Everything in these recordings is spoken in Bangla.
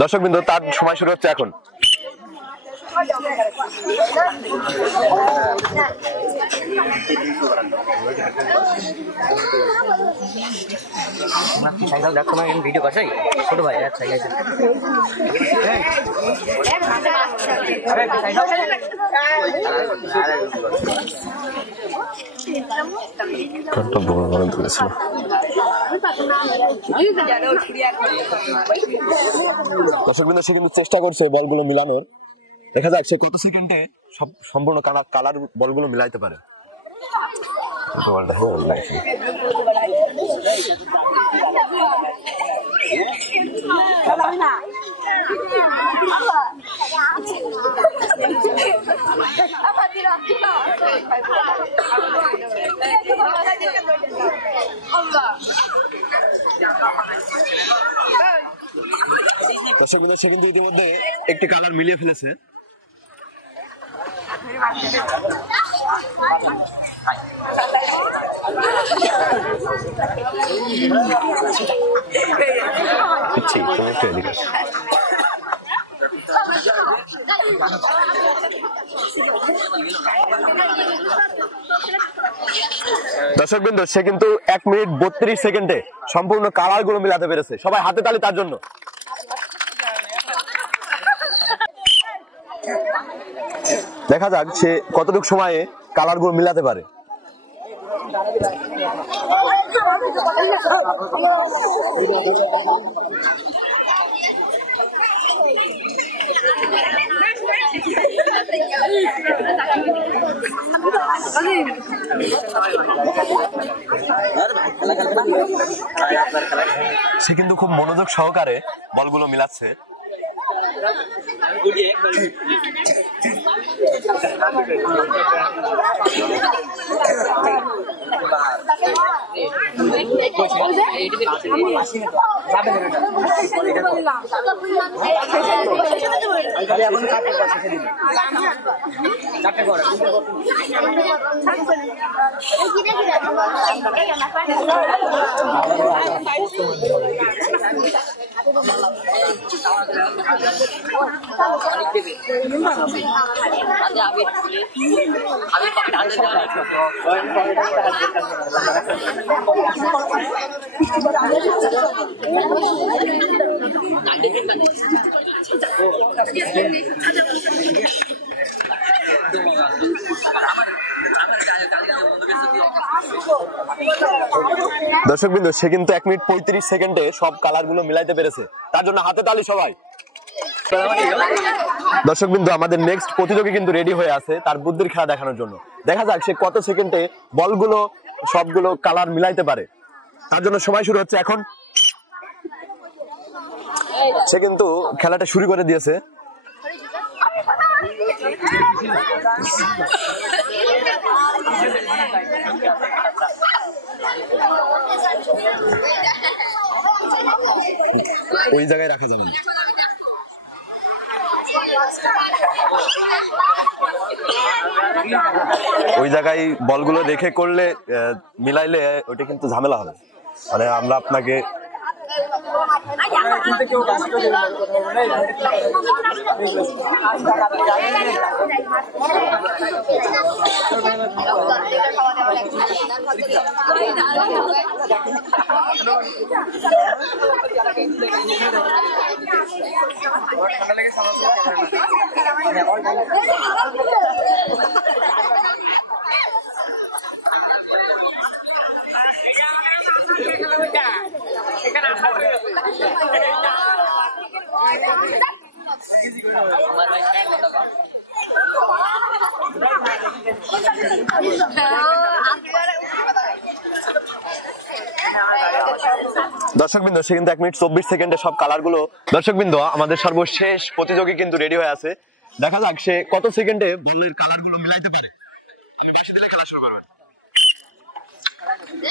দর্শকবৃন্দ, তার সময় শুরু হচ্ছে এখন। ভিডিও করছে ছোট ভাই দর্শকবৃন্দ সে কিন্তু চেষ্টা করছে বলগুলো মিলানোর। দেখা যাক সে কত সেকেন্ডে সব সম্পূর্ণ কালার বলগুলো মিলাইতে পারে। দর্শকবৃন্দ সে কিন্তু ইতিমধ্যে একটি কালার মিলিয়ে ফেলেছে। দর্শকবৃন্দ সে কিন্তু 1 মিনিট 32 সেকেন্ডে সম্পূর্ণ কালার গুলো মিলাতে পেরেছে। সবাই হাতে তালি তার জন্য। দেখা যাক সে কতটুকু সময়ে কালার গুলো মিলাতে পারে। সে কিন্তু খুব মনোযোগ সহকারে বলগুলো মিলাচ্ছে। দর্শকবৃন্দ সে কিন্তু 1 মিনিট 35 সেকেন্ডে সব কালার গুলো মিলাইতে পেরেছে। তার জন্য হাতে তালি সবাই। দর্শকবৃন্দ আমাদের নেক্সট প্রতিযোগী কিন্তু রেডি হয়ে আছে তার বুদ্ধির খেলা দেখানোর জন্য। দেখা যাক সে কত সেকেন্ডে বলগুলো সবগুলো কালার মিলাইতে পারে। তার জন্য সময় শুরু হচ্ছে এখন। সে কিন্তু খেলাটা শুরু করে দিয়েছে। ওই জায়গায় রাখা যাবে। ওই জায়গায় বলগুলো রেখে করলে মিলাইলে ওইটা কিন্তু ঝামেলা হবে। মানে আমরা আপনাকে দর্শকবৃন্দ সে কিন্তু 1 মিনিট 24 সেকেন্ডে সব কালার গুলো। দর্শকবৃন্দ আমাদের সর্বশেষ প্রতিযোগী কিন্তু রেডি হয়ে আছে। দেখা যাক সে কত সেকেন্ডে বলের কালার গুলো মিলাইতে পারে। আমি বেশি দিলে খেলা শুরু করবেন।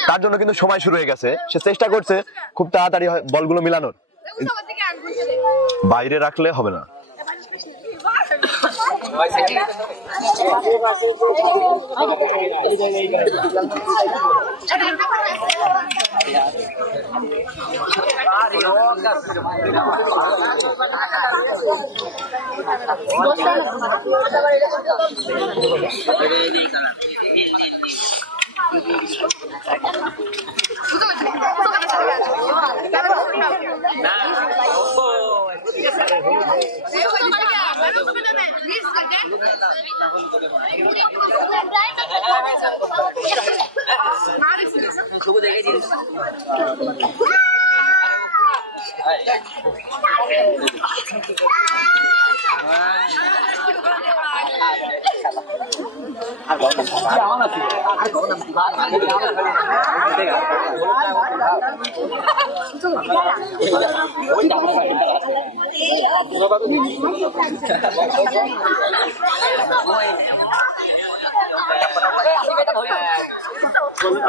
তার জন্য কিন্তু সময় শুরু হয়ে গেছে। সে চেষ্টা করছে খুব তাড়াতাড়ি বলগুলো মিলানোর। বাইরে রাখলে হবে না।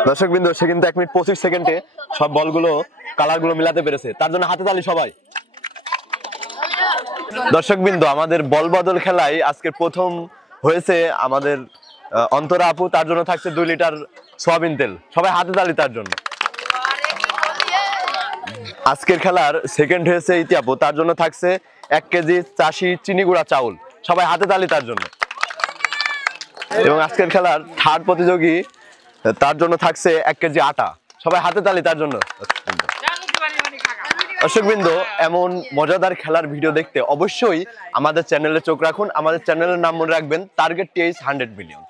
দর্শক বিন্দু সে কিন্তু 1 মিনিট 25 সেকেন্ডে সব বলগুলো কালার গুলো মিলাতে পেরেছে, তার জন্য হাতে তালি সবাই। দর্শক বিন্দু আমাদের বল বদল খেলায় আজকে প্রথম হয়েছে আমাদের অন্তরা আপু, তার জন্য থাকছে 2 লিটার সয়াবিন তেল, সবাই হাতে তালি তার জন্য। আজকের খেলার সেকেন্ড হয়েছে ইতি আপু, তার জন্য থাকছে 1 কেজি চাষি চিনি গুঁড়া চাউল, সবাই হাতে তালি তার জন্য। এবং আজকের খেলার থার্ড প্রতিযোগী, তার জন্য থাকছে 1 কেজি আটা, সবাই হাতে তালি তার জন্য। দর্শক বিন্দু এমন মজাদার খেলার ভিডিও দেখতে অবশ্যই আমাদের চ্যানেলে চোখ রাখুন। আমাদের চ্যানেলের নাম মনে রাখবেন, টার্গেট টিএইচ 100 মিলিয়ন।